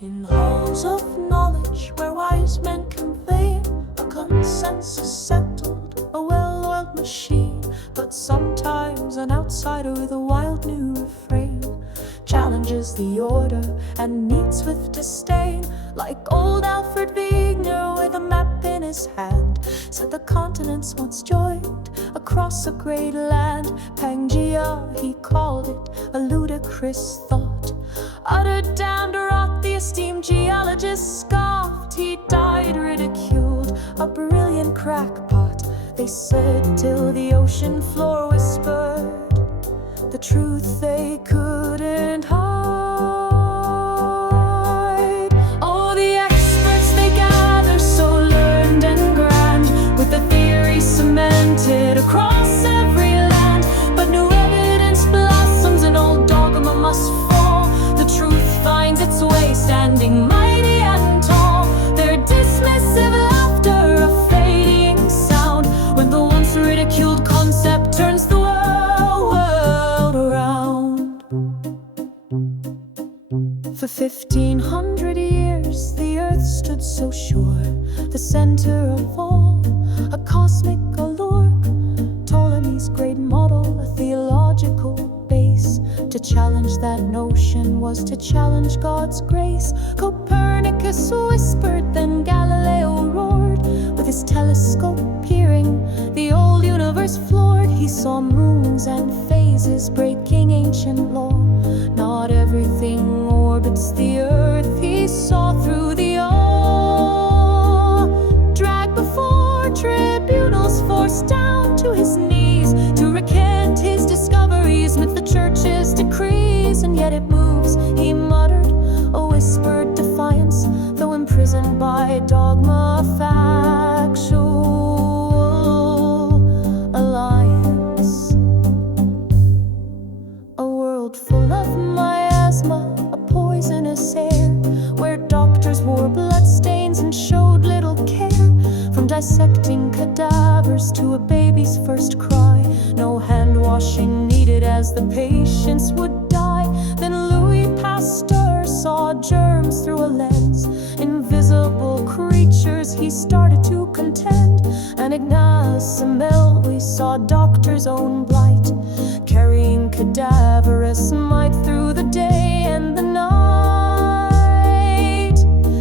In halls of knowledge where wise men convey a consensus settled, a well-oiled machine. But sometimes an outsider with a wild new refrain challenges the order and meets with disdain. Like old Alfred Wegener with a map in his hand, said the continents once joined across a great land. Pangea, he called it, a ludicrous thought, uttered down to rot. The esteemed geologist scoffed. He died ridiculed, a brilliant crackpot, they said, till the ocean floor whispered the truth they couldn't hide. Oh, the experts they gather, so learned and grand, with the theory cemented across every land. But new evidence blossoms, an old dogma must fall. The truth finds its way, standing mighty and tall. Their dismissive laughter, a fading sound, when the once ridiculed concept turns the world around. For 1500 years the earth stood so sure, the center of all, a cosmic allure. Ptolemy's great model, a theological base. To challenge that notion was to challenge God's grace. Copernicus whispered, then Galileo roared, with his telescope peering the old universe floored. He saw moons and phases breaking ancient law. Not everything orbits the earth, he saw through the awe. Dragged before tribunals, forced down to his knees to recant his discoveries with the church's decrees. And yet it moves, he muttered, a whispered defiance, though imprisoned by dogma, factual alliance. A world full of miasma, a poisonous air, where doctors wore bloodstains and showed little care. From dissecting cadavers to a baby's first cry, no hand washing needed as the patients would die. Then Louis Pasteur saw germs through a lens, invisible creatures he started to contend. And Ignace Semel, we saw doctor's own blight, carrying cadaverous might through the day and the night.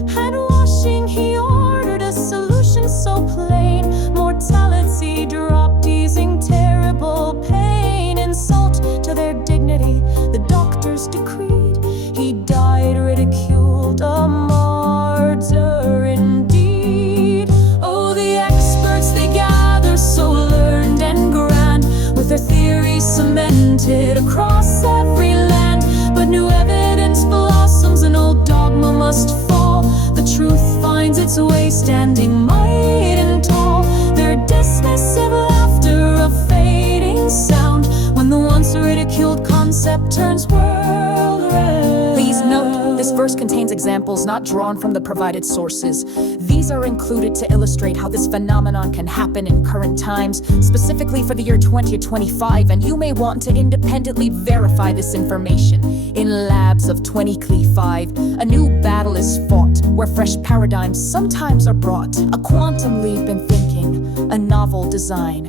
Hand washing, he ordered a solution so plain, mortality dropped, easing terrible pain. Insult to their dignity, the doctors decreed, he died ridiculed, a martyr indeed. Oh, the experts they gather, so learned and grand, with their theories cemented across every land. But new evidence blossoms, an old dogma must fall. The truth finds its way, standing mighty and tall. Their dismissive laughter, a fading sound, when the once ridiculed concept turns world around. Please note, this verse contains examples not drawn from the provided sources. These are included to illustrate how this phenomenon can happen in current times, specifically for the year 2025, and you may want to independently verify this information. In labs of 2025, a new battle is fought, where fresh paradigms sometimes are brought. A quantum leap in thinking, a novel design,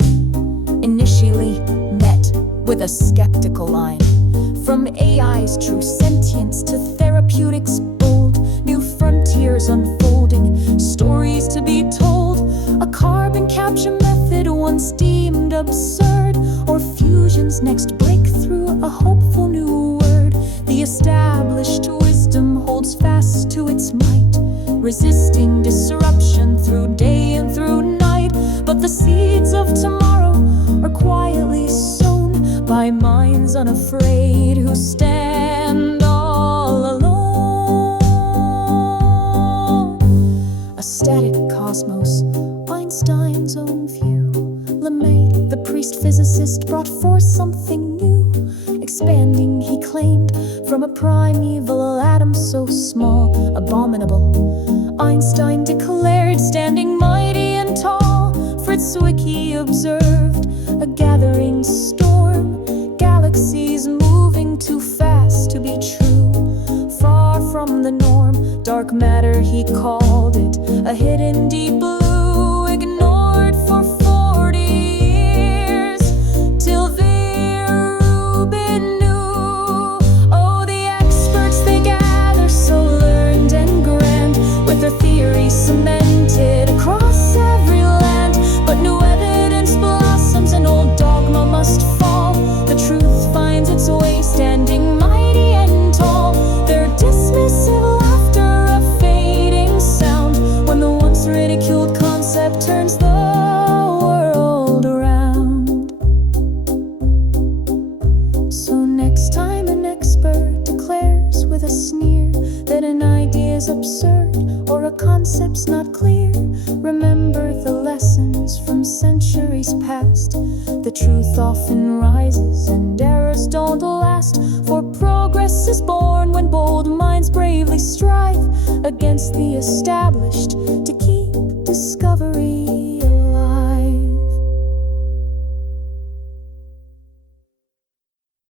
initially met with a skeptical line. From AI's true sentience to therapeutics bold, new frontiers unfolding, stories to be told. A carbon capture method once deemed absurd, or fusion's next breakthrough, a hopeful new word. The established wisdom holds fast to its might, resisting disruption through day and through night. But the seeds of tomorrow are quietly sown by minds unafraid who stand all alone. A static cosmos, Einstein's own view. Lemay, the priest physicist, brought forth something new, expanding, he claimed, from a primeval atom so small, abominable. Einstein declared, standing mighty and tall. Fritz Zwicky observed a gathering storm, galaxies moving too fast to be true, far from the norm. Dark matter, he called it, a hidden deep blue, ignored for 40 years, till the Rubin knew. Oh, the experts they gather, so learned and grand, with their theories cemented across every land. But new evidence blossoms, an old dogma must fall. The truth finds its way, standing mighty and tall. Their dismissive laughter, a fading sound, when the once ridiculed concept turns the world around. So next time an expert declares with a sneer that an idea's absurd or a concept's not clear, remember the lessons from centuries past. The truth often rises and errors don't last, for progress is born when bold minds bravely strive against the established to keep